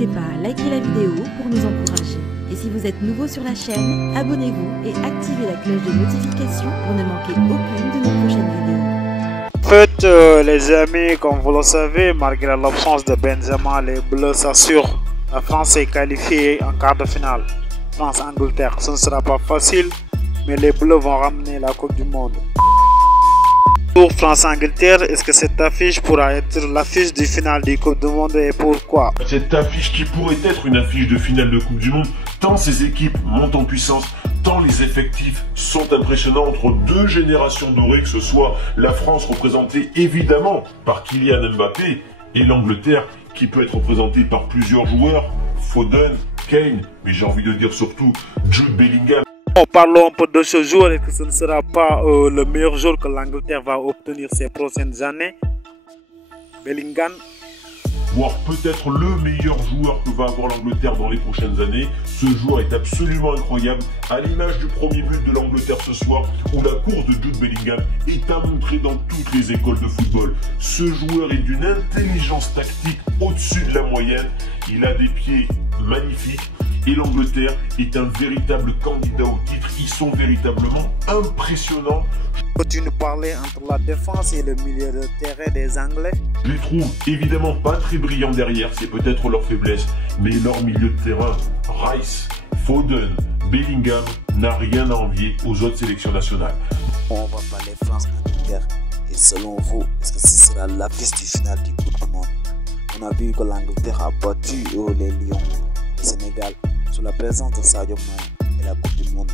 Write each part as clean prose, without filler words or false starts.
N'hésitez pas à liker la vidéo pour nous encourager. Et si vous êtes nouveau sur la chaîne, abonnez-vous et activez la cloche de notification pour ne manquer aucune de nos prochaines vidéos. En fait, les amis, comme vous le savez, malgré l'absence de Benzema, les Bleus s'assurent. La France est qualifiée en quart de finale. France-Angleterre, ce ne sera pas facile, mais les Bleus vont ramener la Coupe du Monde. Pour France-Angleterre, est-ce que cette affiche pourra être l'affiche du final du Coupe du Monde et pourquoi? Cette affiche qui pourrait être une affiche de finale de Coupe du Monde, tant ces équipes montent en puissance, tant les effectifs sont impressionnants entre deux générations dorées, que ce soit la France représentée évidemment par Kylian Mbappé et l'Angleterre qui peut être représentée par plusieurs joueurs, Foden, Kane, mais j'ai envie de dire surtout Jude Bellingham. Parlons un peu de ce jour et que ce ne sera pas le meilleur jour que l'Angleterre va obtenir ces prochaines années. Bellingham. Voire peut-être le meilleur joueur que va avoir l'Angleterre dans les prochaines années. Ce joueur est absolument incroyable, à l'image du premier but de l'Angleterre ce soir, où la course de Jude Bellingham est à montrer dans toutes les écoles de football. Ce joueur est d'une intelligence tactique au-dessus de la moyenne, il a des pieds magnifiques, et l'Angleterre est un véritable candidat au titre. Ils sont véritablement impressionnants. Peux-tu nous parler entre la défense et le milieu de terrain des Anglais? Je les trouve évidemment pas très brillants derrière, c'est peut-être leur faiblesse, mais leur milieu de terrain, Rice, Foden, Bellingham, n'a rien à envier aux autres sélections nationales. On va parler France-Angleterre, et selon vous, est-ce que ce sera l'affiche du final du Coupe du Monde? On a vu que l'Angleterre a battu les Lions du Sénégal sous la présence de Sadio Mané et la Coupe du Monde.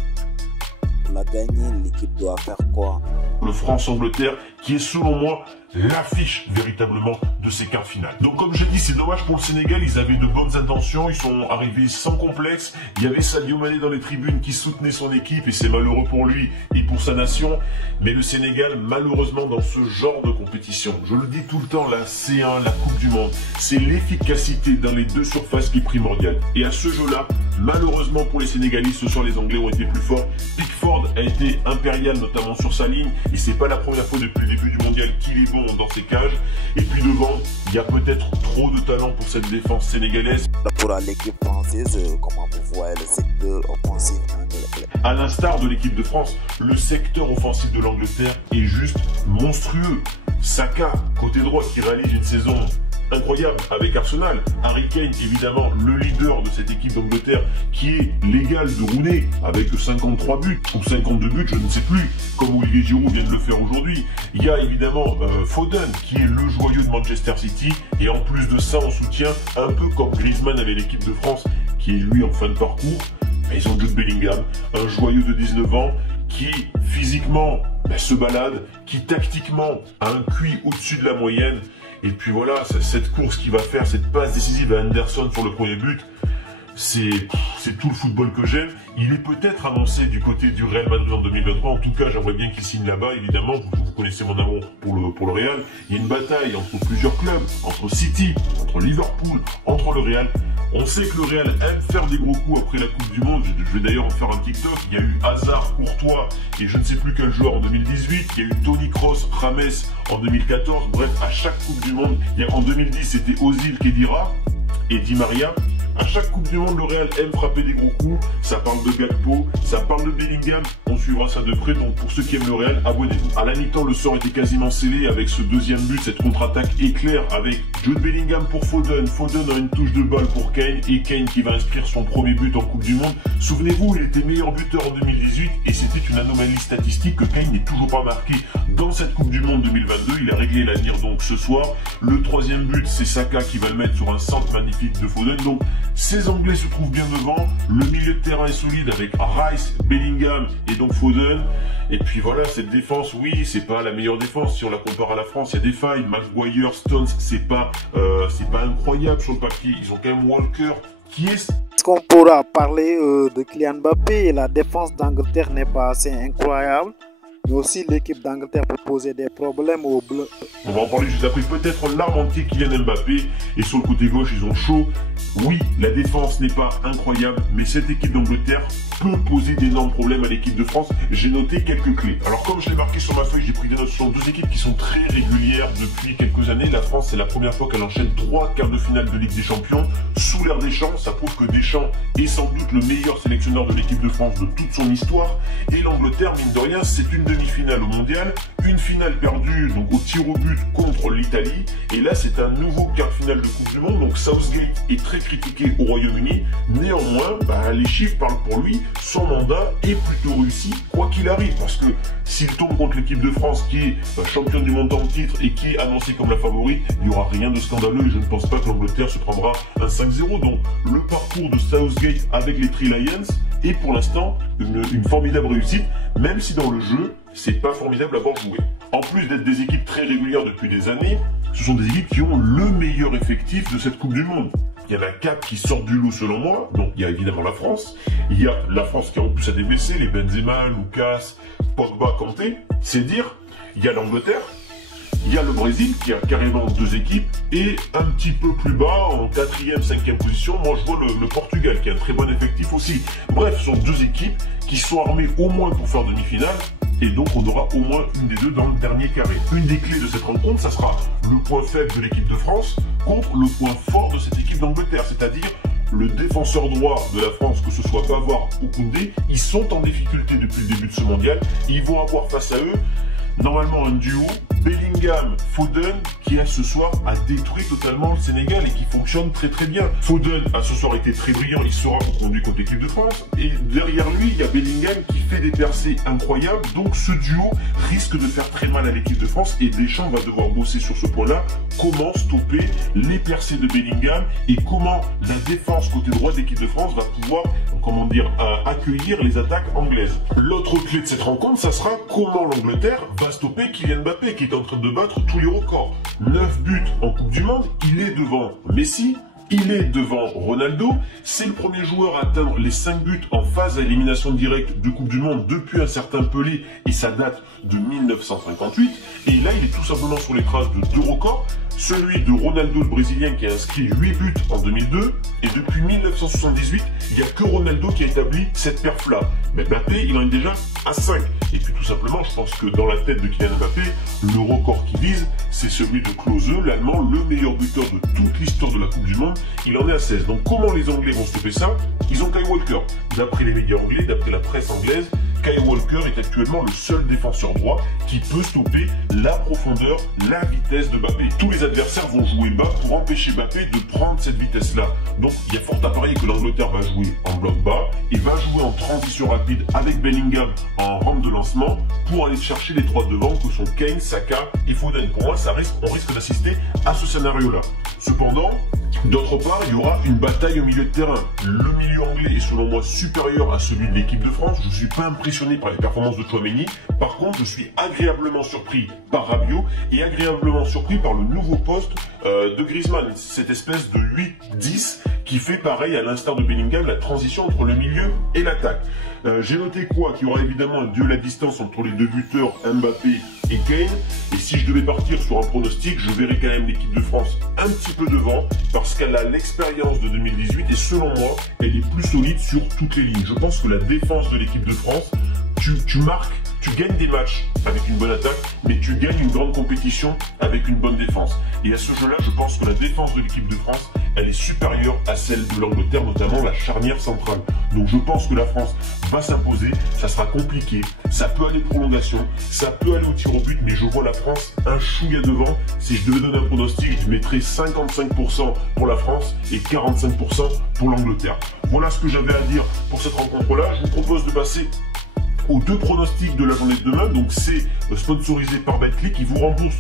Pour la gagner, l'équipe doit faire quoi? Le France-Angleterre qui est selon moi l'affiche véritablement de ces quarts finales. Donc comme je dis, c'est dommage pour le Sénégal, ils avaient de bonnes intentions, ils sont arrivés sans complexe. Il y avait Sadio Mané dans les tribunes qui soutenait son équipe et c'est malheureux pour lui et pour sa nation. Mais le Sénégal, malheureusement dans ce genre de compétition, je le dis tout le temps, la C1, la Coupe du Monde, c'est l'efficacité dans les deux surfaces qui est primordiale. Et à ce jeu-là, malheureusement pour les Sénégalais, ce soir les Anglais ont été plus forts. Pickford a été impérial notamment sur sa ligne et c'est pas la première fois depuis le début du mondial qu'il est bon dans ses cages. Et puis devant, il y a peut-être trop de talent pour cette défense sénégalaise. Pour l'équipe française, comment vous voyez le secteur offensif anglais? À l'instar de l'équipe de France, le secteur offensif de l'Angleterre est juste monstrueux. Saka, côté droit, qui réalise une saison incroyable avec Arsenal. Harry Kane, évidemment, le leader de cette équipe d'Angleterre, qui est l'égal de Rooney, avec 53 buts, ou 52 buts, je ne sais plus, comme Olivier Giroud vient de le faire aujourd'hui. Il y a évidemment Foden, qui est le joyeux de Manchester City, et en plus de ça, on soutient, un peu comme Griezmann avec l'équipe de France, qui est lui en fin de parcours. Mais ils ont Jude Bellingham, un joyeux de 19 ans, qui physiquement se balade, qui tactiquement a un QI au-dessus de la moyenne. Et puis voilà, cette course qu'il va faire, cette passe décisive à Henderson sur le premier but, c'est tout le football que j'aime. Il est peut-être annoncé du côté du Real Madrid en 2023. En tout cas, j'aimerais bien qu'il signe là-bas, évidemment. Vous connaissez mon amour pour le Real. Il y a une bataille entre plusieurs clubs, entre City, entre Liverpool, entre le Real. On sait que le Real aime faire des gros coups après la Coupe du Monde. Je vais d'ailleurs en faire un TikTok. Il y a eu Hazard, Courtois et je ne sais plus quel joueur en 2018. Il y a eu Toni Kroos, James en 2014. Bref, à chaque Coupe du Monde, en 2010, c'était Ozil, Khedira et Di Maria. À chaque Coupe du Monde, le Real aime frapper des gros coups. Ça parle de Gakpo, ça parle de Bellingham. On suivra ça de près. Donc pour ceux qui aiment le Real, abonnez-vous. À la mi-temps, le sort était quasiment scellé avec ce deuxième but, cette contre-attaque éclair avec Jude Bellingham pour Foden. Foden a une touche de balle pour Kane et Kane qui va inscrire son premier but en Coupe du Monde. Souvenez-vous, il était meilleur buteur en 2018 et c'était une anomalie statistique que Kane n'ait toujours pas marqué dans cette Coupe du Monde 2022. Il a réglé l'avenir donc ce soir. Le troisième but, c'est Saka qui va le mettre sur un centre magnifique de Foden. Donc ces Anglais se trouvent bien devant, le milieu de terrain est solide avec Rice, Bellingham et donc Foden. Et puis voilà, cette défense, oui, c'est pas la meilleure défense. Si on la compare à la France, il y a des failles. Maguire, Stones, c'est pas incroyable sur le papier. Ils ont quand même Walker qui est... Est-ce qu'on pourra parler de Kylian Mbappé et la défense d'Angleterre n'est pas assez incroyable? mais aussi l'équipe d'Angleterre peut poser des problèmes aux Bleus. On va en parler juste après. Peut-être l'arme entier Kylian Mbappé. Et sur le côté gauche, ils ont chaud. Oui, la défense n'est pas incroyable, mais cette équipe d'Angleterre peut poser d'énormes problèmes à l'équipe de France. J'ai noté quelques clés. Alors comme je l'ai marqué sur ma feuille, j'ai pris des notes sur deux équipes qui sont très régulières depuis quelques années. La France, c'est la première fois qu'elle enchaîne 3 quarts de finale de Ligue des Champions sous l'ère Deschamps. Ça prouve que Deschamps est sans doute le meilleur sélectionneur de l'équipe de France de toute son histoire. Et l'Angleterre, mine de rien, c'est une demi-finale au Mondial, une finale perdue donc au tir au but contre l'Italie. Et là, c'est un nouveau quart de finale de Coupe du Monde. Donc Southgate est très critiqué au Royaume-Uni. Néanmoins, les chiffres parlent pour lui. Son mandat est plutôt réussi, quoi qu'il arrive, parce que s'il tombe contre l'équipe de France qui est championne du monde en titre et qui est annoncée comme la favorite, il n'y aura rien de scandaleux et je ne pense pas que l'Angleterre se prendra un 5-0. Donc le parcours de Southgate avec les Three Lions est pour l'instant une formidable réussite, même si dans le jeu, c'est pas formidable à voir jouer. En plus d'être des équipes très régulières depuis des années, ce sont des équipes qui ont le meilleur effectif de cette Coupe du Monde. Il y en a 4 qui sortent du lot selon moi. Donc il y a évidemment la France. Il y a la France qui en plus a des blessés, les Benzema, Lucas, Pogba, Kanté. C'est dire. Il y a l'Angleterre. Il y a le Brésil qui a carrément 2 équipes. Et un petit peu plus bas, en 4e, 5e position, moi je vois le Portugal qui a un très bon effectif aussi. Bref, ce sont 2 équipes qui sont armées au moins pour faire demi-finale. Et donc on aura au moins une des deux dans le dernier carré. Une des clés de cette rencontre, ça sera le point faible de l'équipe de France contre le point fort de cette équipe d'Angleterre, c'est-à-dire le défenseur droit de la France, que ce soit Pavard ou Koundé. Ils sont en difficulté depuis le début de ce mondial. Ils vont avoir face à eux normalement un duo Bellingham-Foden qui ce soir a détruit totalement le Sénégal et qui fonctionne très très bien. Foden a ce soir été très brillant, il sera conduit contre l'équipe de France. Et derrière lui, il y a Bellingham qui fait des percées incroyables. Donc ce duo risque de faire très mal à l'équipe de France et Deschamps va devoir bosser sur ce point-là. Comment stopper les percées de Bellingham et comment la défense côté droit de l'équipe de France va pouvoir, accueillir les attaques anglaises. L'autre clé de cette rencontre, ça sera comment l'Angleterre va stopper Kylian Mbappé qui est en train de battre tous les records. 9 buts en Coupe du Monde, il est devant Messi, il est devant Ronaldo, c'est le premier joueur à atteindre les 5 buts en phase à élimination directe de Coupe du Monde depuis un certain Pelé et ça date de 1958. Et là, il est tout simplement sur les traces de 2 records. Celui de Ronaldo, le Brésilien, qui a inscrit 8 buts en 2002. Et depuis 1978, il n'y a que Ronaldo qui a établi cette perf-là. Mais Mbappé, il en est déjà à 5. Et puis tout simplement, je pense que dans la tête de Kylian Mbappé, le record qu'il vise, c'est celui de Klose, l'Allemand, le meilleur buteur de toute l'histoire de la Coupe du Monde. Il en est à 16. Donc comment les Anglais vont stopper ça? Ils ont Kyle Walker. D'après les médias anglais, d'après la presse anglaise, Kyle Walker est actuellement le seul défenseur droit qui peut stopper la profondeur, la vitesse de Mbappé. Tous les adversaires vont jouer bas pour empêcher Mbappé de prendre cette vitesse-là. Donc il y a fort à parier que l'Angleterre va jouer en bloc bas et va jouer en transition rapide avec Bellingham en rampe de lancement pour aller chercher les 3 devant que sont Kane, Saka et Foden. Pour moi, on risque d'assister à ce scénario-là. Cependant, d'autre part, il y aura une bataille au milieu de terrain. Le milieu anglais est selon moi supérieur à celui de l'équipe de France. Je ne suis pas impressionné par les performances de Tchouaméni. Par contre, je suis agréablement surpris par Rabiot et agréablement surpris par le nouveau poste de Griezmann. Cette espèce de 8-10 qui fait pareil à l'instar de Bellingham, la transition entre le milieu et l'attaque. J'ai noté qu'il y aura évidemment un duel à distance entre les 2 buteurs Mbappé et Kane. Et si je devais partir sur un pronostic, je verrais quand même l'équipe de France un petit peu devant parce qu'elle a l'expérience de 2018 et selon moi, elle est plus solide sur toutes les lignes. Je pense que la défense de l'équipe de France, tu marques, tu gagnes des matchs avec une bonne attaque, mais tu gagnes une grande compétition avec une bonne défense. Et à ce jeu-là, je pense que la défense de l'équipe de France, elle est supérieure à celle de l'Angleterre, notamment la charnière centrale. Donc je pense que la France va s'imposer, ça sera compliqué, ça peut aller prolongation, ça peut aller au tir au but, mais je vois la France un chouïa devant. Si je devais donner un pronostic, je mettrais 55% pour la France et 45% pour l'Angleterre. Voilà ce que j'avais à dire pour cette rencontre-là. Je vous propose de passer aux 2 pronostics de la journée de demain. Donc c'est sponsorisé par BetClick qui vous rembourse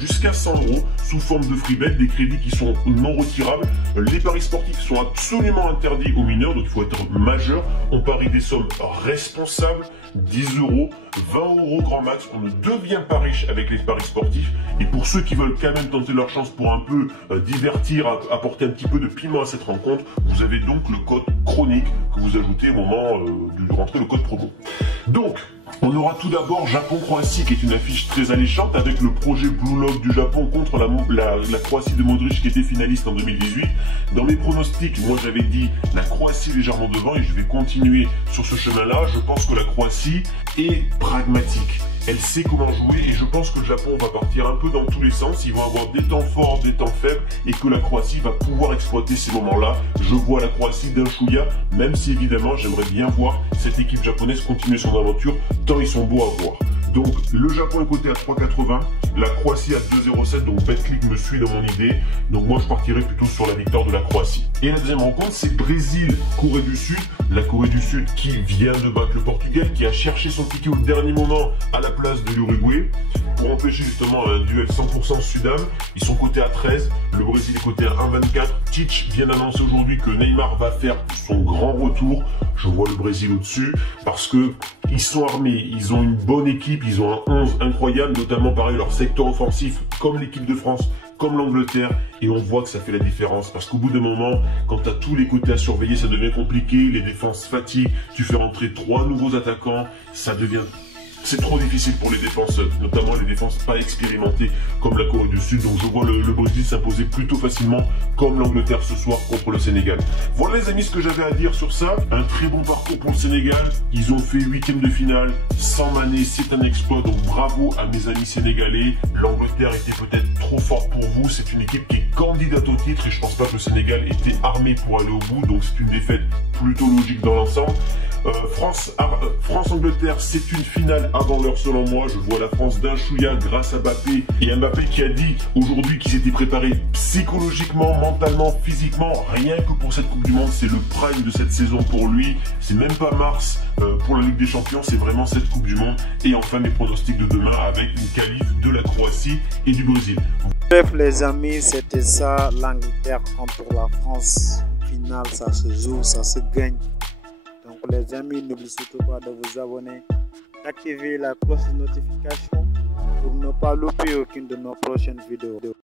jusqu'à 100 € sous forme de free bet, des crédits qui sont non retirables. Les paris sportifs sont absolument interdits aux mineurs, donc il faut être majeur. On parie des sommes responsables, 10 €, 20 € grand max. On ne devient pas riche avec les paris sportifs. Et pour ceux qui veulent quand même tenter leur chance pour un peu divertir, apporter un petit peu de piment à cette rencontre, vous avez donc le code chronique que vous ajoutez au moment de rentrer le code promo. Donc, On aura tout d'abord Japon-Croatie qui est une affiche très alléchante avec le projet Blue Lock du Japon contre la Croatie de Modric qui était finaliste en 2018. Dans mes pronostics, moi j'avais dit la Croatie légèrement devant et je vais continuer sur ce chemin-là. Je pense que la Croatie est pragmatique. Elle sait comment jouer et je pense que le Japon va partir un peu dans tous les sens. Ils vont avoir des temps forts, des temps faibles et que la Croatie va pouvoir exploiter ces moments-là. Je vois la Croatie d'un chouïa, même si évidemment j'aimerais bien voir cette équipe japonaise continuer son aventure tant ils sont beaux à voir. Donc le Japon est coté à 3,80, la Croatie à 2,07, donc Betclic me suit dans mon idée. Donc moi je partirais plutôt sur la victoire de la Croatie. Et la deuxième rencontre c'est Brésil-Corée du Sud. La Corée du Sud qui vient de battre le Portugal, qui a cherché son ticket au dernier moment à la place de l'Uruguay pour empêcher justement un duel 100% Sudam. Ils sont cotés à 13, le Brésil est coté à 1,24. Tite vient d'annoncer aujourd'hui que Neymar va faire son grand retour. Je vois le Brésil au-dessus parce que ils sont armés, ils ont une bonne équipe, ils ont un 11 incroyable, notamment pareil leur secteur offensif comme l'équipe de France, comme l'Angleterre, et on voit que ça fait la différence parce qu'au bout d'un moment, quand tu as tous les côtés à surveiller, ça devient compliqué, les défenses fatiguent, tu fais rentrer 3 nouveaux attaquants, ça devient... C'est trop difficile pour les défenses, notamment les défenses pas expérimentées comme la Corée du Sud. Donc je vois le Brésil s'imposer plutôt facilement comme l'Angleterre ce soir contre le Sénégal. Voilà les amis ce que j'avais à dire sur ça. Un très bon parcours pour le Sénégal. Ils ont fait 8e de finale sans Mané, c'est un exploit. Donc bravo à mes amis sénégalais. L'Angleterre était peut-être trop forte pour vous. C'est une équipe qui est candidate au titre et je pense pas que le Sénégal était armé pour aller au bout. Donc c'est une défaite plutôt logique dans l'ensemble. France-Angleterre, c'est une finale avant l'heure selon moi. Je vois la France d'un chouïa grâce à Mbappé. Et Mbappé qui a dit aujourd'hui qu'il s'était préparé psychologiquement, mentalement, physiquement. Rien que pour cette Coupe du Monde, c'est le prime de cette saison pour lui. C'est même pas mars pour la Ligue des Champions, c'est vraiment cette Coupe du Monde. Et enfin mes pronostics de demain avec une qualif de la Croatie et du Brésil. Bref les amis, c'était ça, l'Angleterre contre la France. Finale, ça se joue, ça se gagne. Donc les amis, n'oubliez surtout pas de vous abonner, d'activer la cloche de notification pour ne pas louper aucune de nos prochaines vidéos.